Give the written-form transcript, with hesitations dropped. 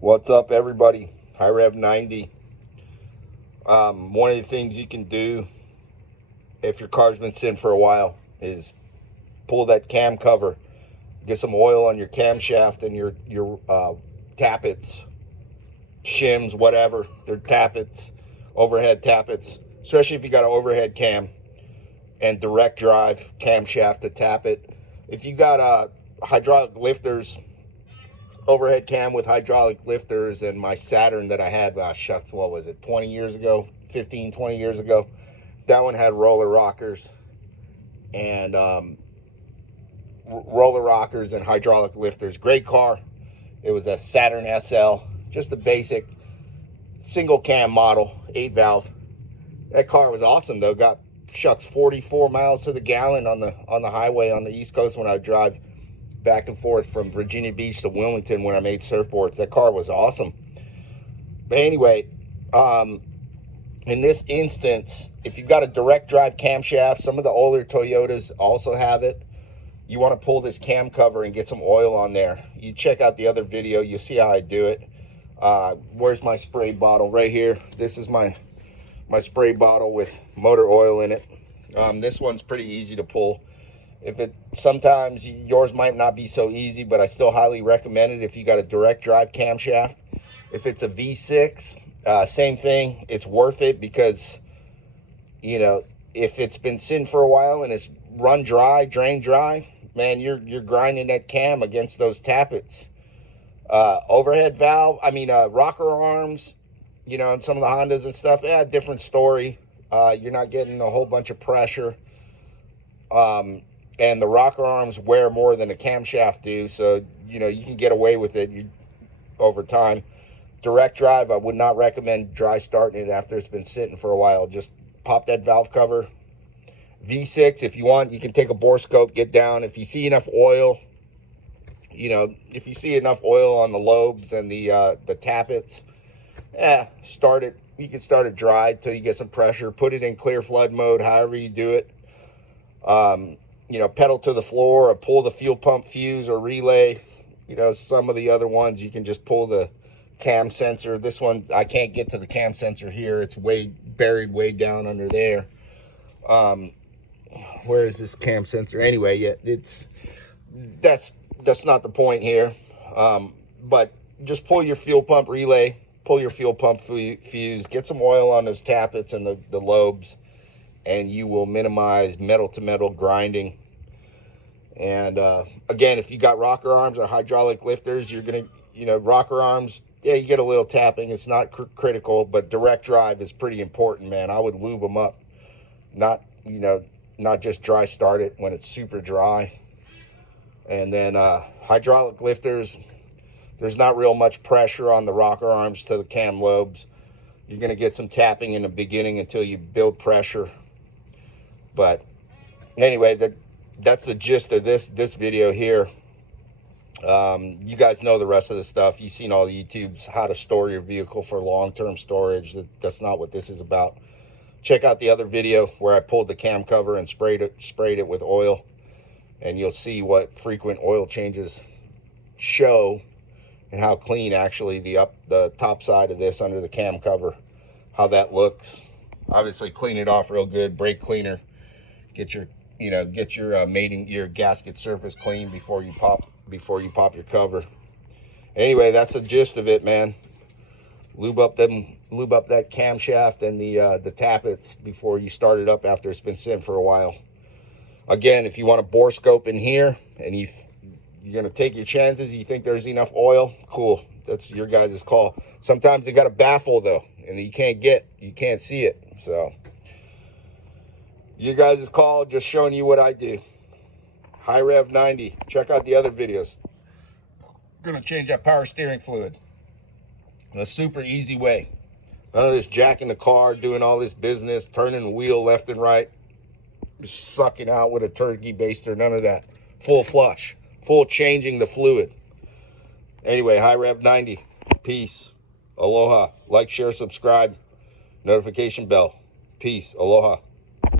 What's up, everybody? High Rev 90. One of the things you can do if your car's been sitting for a while is pull that cam cover, get some oil on your camshaft and your tappets, shims, whatever. They're tappets, overhead tappets, especially if you got an overhead cam and direct drive camshaft to tappet. If you got hydraulic lifters, overhead cam with hydraulic lifters, and my Saturn that I had, shucks, what was it, 20 years ago, 15, 20 years ago, that one had roller rockers and hydraulic lifters. Great car. It was a Saturn SL, just a basic single cam model, 8 valve. That car was awesome though. Got, shucks, 44 miles to the gallon on the highway on the East Coast when I would drive back and forth from Virginia Beach to Wilmington when I made surfboards. That car was awesome. But anyway, in this instance, if you've got a direct drive camshaft, some of the older Toyotas also have it. You want to pull this cam cover and get some oil on there. You check out the other video, you'll see how I do it. Where's my spray bottle? Right here. This is my spray bottle with motor oil in it. This one's pretty easy to pull. Sometimes yours might not be so easy, but I still highly recommend it if you got a direct drive camshaft. If it's a V6, same thing. It's worth it because, you know, if it's been sitting for a while and it's run dry, drain dry, man, you're grinding that cam against those tappets. Overhead valve, rocker arms, you know, and some of the Hondas and stuff, yeah, different story. You're not getting a whole bunch of pressure. And the rocker arms wear more than a camshaft do, so, you know, you can get away with it over time. Direct drive, I would not recommend dry starting it after it's been sitting for a while. Just pop that valve cover. V6, if you want, you can take a bore scope, get down. If you see enough oil, you know, if you see enough oil on the lobes and the tappets, start it. You can start it dry till you get some pressure. Put it in clear flood mode, however you do it. You know, pedal to the floor or pull the fuel pump fuse or relay. You know, some of the other ones, you can just pull the cam sensor. This one, I can't get to the cam sensor here. It's buried way down under there. Where is this cam sensor? Anyway, yeah, that's not the point here. But just pull your fuel pump relay, pull your fuel pump fuse, get some oil on those tappets and the lobes, and you will minimize metal-to-metal grinding. And again, if you got rocker arms or hydraulic lifters, you're going to, you know, rocker arms, yeah, you get a little tapping. It's not critical, but direct drive is pretty important, man. I would lube them up, not just dry start it when it's super dry. And then hydraulic lifters, there's not real much pressure on the rocker arms to the cam lobes. You're going to get some tapping in the beginning until you build pressure. But anyway, that's the gist of this video here. You guys know the rest of the stuff. You've seen all the YouTubes, how to store your vehicle for long-term storage. That's not what this is about. Check out the other video where I pulled the cam cover and sprayed it with oil, and you'll see what frequent oil changes show and how clean actually the top side of this under the cam cover, how that looks. Obviously clean it off real good, brake cleaner. Get your gasket surface clean before you pop your cover. Anyway, that's the gist of it, man. Lube up that camshaft and the tappets before you start it up after it's been sitting for a while. Again, if you want a bore scope in here and you're gonna take your chances, you think there's enough oil, cool. That's your guys' call. Sometimes they got a baffle though, and you can't see it. So you guys' call, just showing you what I do. High Rev 90. Check out the other videos. Gonna change that power steering fluid in a super easy way. None of this jacking the car, doing all this business, turning the wheel left and right, sucking out with a turkey baster, none of that. Full flush, full changing the fluid. Anyway, High Rev 90. Peace. Aloha. Like, share, subscribe. Notification bell. Peace. Aloha.